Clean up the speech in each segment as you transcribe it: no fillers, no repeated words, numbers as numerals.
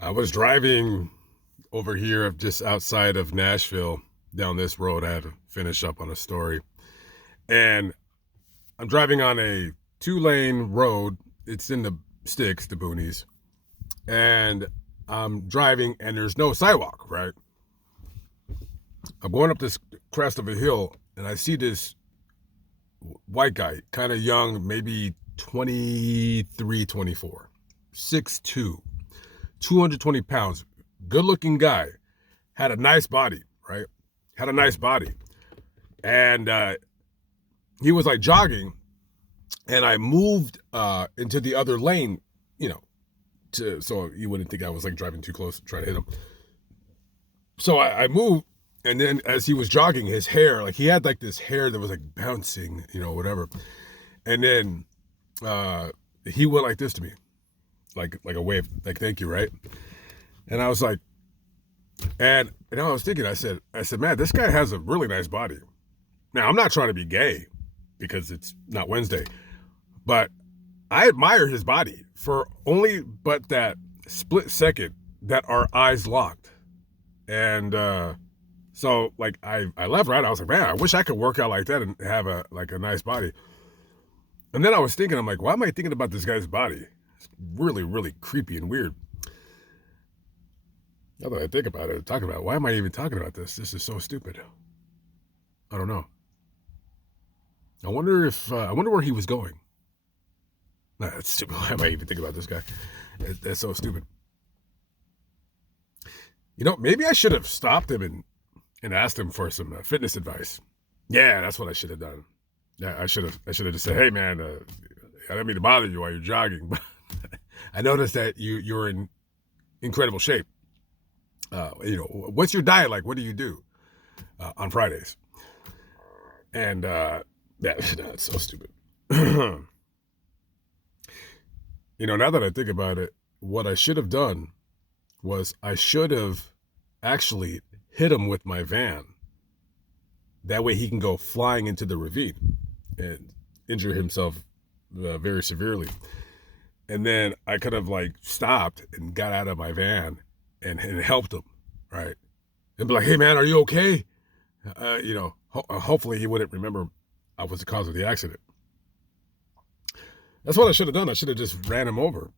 I was driving over here just outside of Nashville down this road. I had to finish up on a story. And I'm driving on a 2-lane road. It's in the sticks, the boonies. And I'm driving and there's no sidewalk, right? I'm going up this crest of a hill and I see this white guy, kind of young, maybe 23, 24, 6'2", 220 pounds, good looking guy, had a nice body, right? Had a nice body. And he was like jogging, and I moved into the other lane, you know, so you wouldn't think I was like driving too close to try to hit him. So I moved, and then as he was jogging, his hair, like he had like this hair that was like bouncing, whatever. And then he went like this to me, like a wave, like thank you, right? And I was like, and I was thinking, I said, man, this guy has a really nice body. Now I'm not trying to be gay because it's not Wednesday, but I admire his body for only but that split second that our eyes locked. And so like I left, right? I was like, man, I wish I could work out like that and have a nice body. And then I was thinking, I'm like, why am I thinking about this guy's body? It's really, really creepy and weird. Now that I think about it, talking about it, why am I even talking about this? This is so stupid. I don't know. I wonder where he was going. Nah, that's stupid. Why am I even thinking about this guy? That's so stupid. Maybe I should have stopped him and asked him for some fitness advice. Yeah, that's what I should have done. Yeah, I should have just said, hey man, I don't mean to bother you while you're jogging, but I noticed that you're in incredible shape. What's your diet like? What do you do on Fridays? And that's so stupid. Now that I think about it, what I should have done was I should have actually hit him with my van. That way he can go flying into the ravine and injure himself very severely. And then I could have like stopped and got out of my van and helped him, right? And be like, hey man, are you okay? Hopefully he wouldn't remember I was the cause of the accident. That's what I should have done. I should have just ran him over.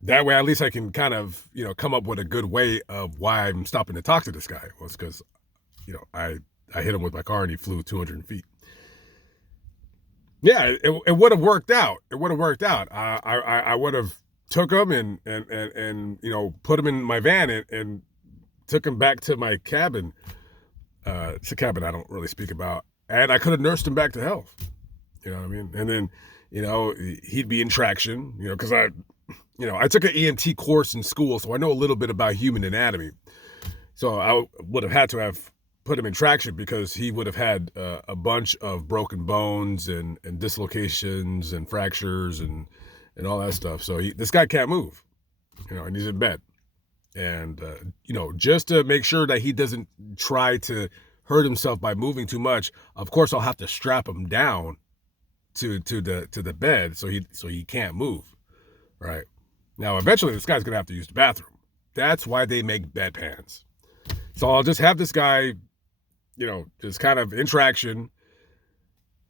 That way, at least I can kind of, come up with a good way of why I'm stopping to talk to this guy. Was because, I hit him with my car and he flew 200 feet. Yeah, it would have worked out. It would have worked out. I would have took him and put him in my van and took him back to my cabin. It's a cabin I don't really speak about, and I could have nursed him back to health. You know what I mean? And then, he'd be in traction. Because I took an EMT course in school, so I know a little bit about human anatomy. So I would have had to have put him in traction because he would have had a bunch of broken bones and dislocations and fractures and all that stuff. So this guy can't move, and he's in bed. And, just to make sure that he doesn't try to hurt himself by moving too much, of course, I'll have to strap him down to the bed so he can't move, right? Now, eventually, this guy's going to have to use the bathroom. That's why they make bedpans. So I'll just have this guy, just kind of interaction.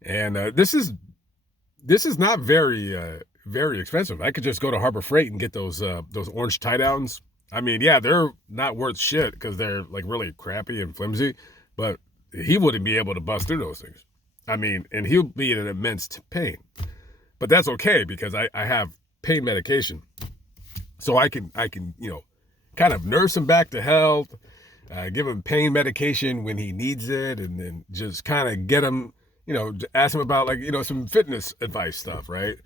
And this is not very expensive. I could just go to Harbor Freight and get those orange tie downs. I mean, yeah, they're not worth shit because they're like really crappy and flimsy, but he wouldn't be able to bust through those things. I mean, and he'll be in an immense pain, but that's okay because I have pain medication, so I can kind of nurse him back to health, give him pain medication when he needs it, and then just kind of get him, ask him about like some fitness advice stuff, right?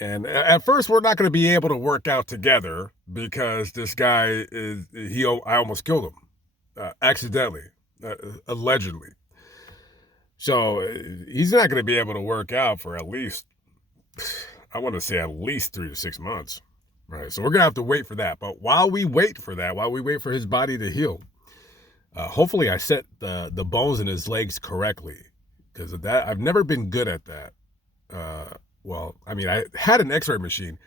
And at first, we're not going to be able to work out together because this guy I almost killed him accidentally, allegedly. So he's not going to be able to work out for at least, I want to say at least 3 to 6 months. Right. So we're going to have to wait for that. But while we wait for his body to heal, hopefully I set the bones in his legs correctly because of that. I've never been good at that. Well, I mean, I had an x-ray machine.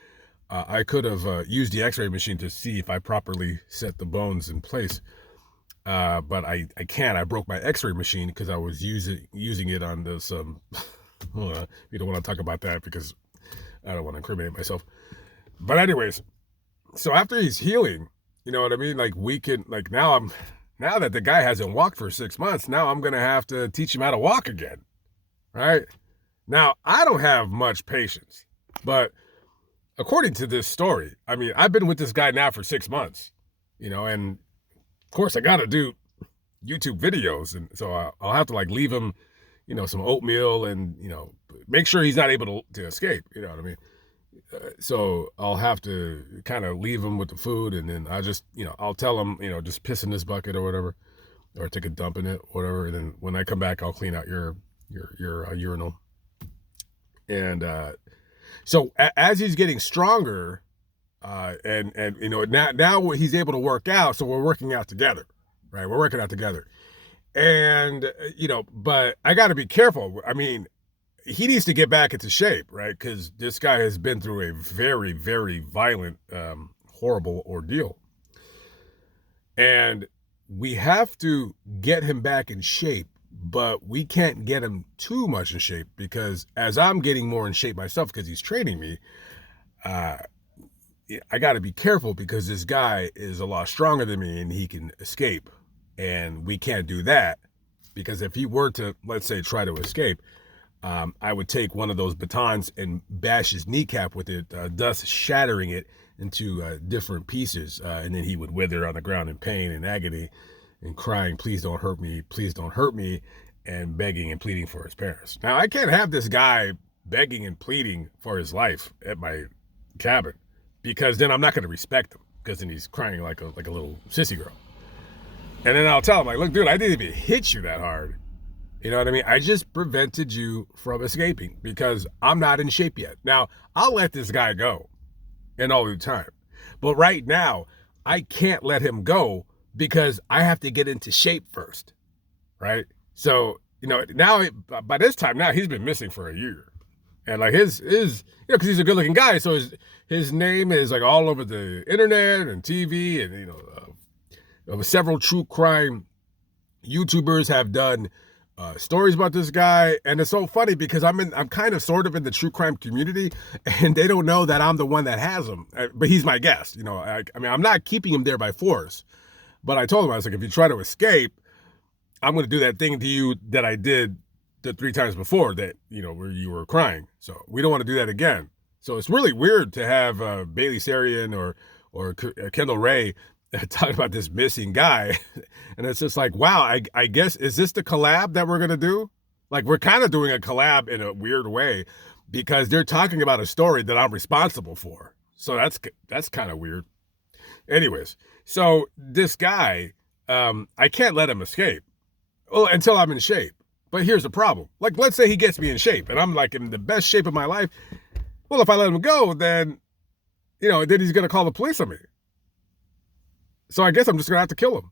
I could have used the x-ray machine to see if I properly set the bones in place. But I can't. I broke my x-ray machine because I was using it on this. We don't want to talk about that because I don't want to incriminate myself. But anyways, so after he's healing, you know what I mean? Like we can, like now that the guy hasn't walked for 6 months, now I'm going to have to teach him how to walk again. Right? Now, I don't have much patience, but according to this story, I mean, I've been with this guy now for 6 months, you know, and of course I got to do YouTube videos. And so I'll have to like leave him, you know, some oatmeal and, you know, make sure he's not able to escape. You know what I mean? So I'll have to kind of leave him with the food, and then I just, you know, I'll tell him, you know, just piss in this bucket or whatever, or take a dump in it, whatever. And then when I come back, I'll clean out your urinal. And so as he's getting stronger, and you know, now he's able to work out, so we're working out together, right? We're working out together, and you know, but I got to be careful. I mean, he needs to get back into shape, right? Because this guy has been through a very, very violent, horrible ordeal. And we have to get him back in shape, but we can't get him too much in shape because as I'm getting more in shape myself, because he's training me, I got to be careful because this guy is a lot stronger than me and he can escape. And we can't do that because if he were to, let's say, try to escape, I would take one of those batons and bash his kneecap with it, thus shattering it into different pieces. And then he would wither on the ground in pain and agony and crying, please don't hurt me, and begging and pleading for his parents. Now, I can't have this guy begging and pleading for his life at my cabin because then I'm not going to respect him because then he's crying like a little sissy girl. And then I'll tell him, like, look, dude, I didn't even hit you that hard. You know what I mean? I just prevented you from escaping because I'm not in shape yet. Now, I'll let this guy go in all the time. But right now, I can't let him go because I have to get into shape first, right? So, you know, now, by this time, now he's been missing for a year. And like his you know, because he's a good looking guy. So his name is like all over the internet and TV and, you know, several true crime YouTubers have done stories about this guy, and it's so funny because I'm kind of sort of in the true crime community, and they don't know that I'm the one that has him, but he's my guest. You know, I mean, I'm not keeping him there by force, but I told him, I was like, if you try to escape, I'm going to do that thing to you that I did the 3 times before that, you know, where you were crying. So we don't want to do that again. So it's really weird to have Bailey Sarian or Kendall Ray talking about this missing guy. And it's just like, wow, I guess, is this the collab that we're going to do? Like, we're kind of doing a collab in a weird way because they're talking about a story that I'm responsible for. So that's kind of weird. Anyways, so this guy, I can't let him escape until I'm in shape. But here's the problem. Like, let's say he gets me in shape and I'm like in the best shape of my life. Well, if I let him go, then, you know, then he's going to call the police on me. So I guess I'm just going to have to kill him.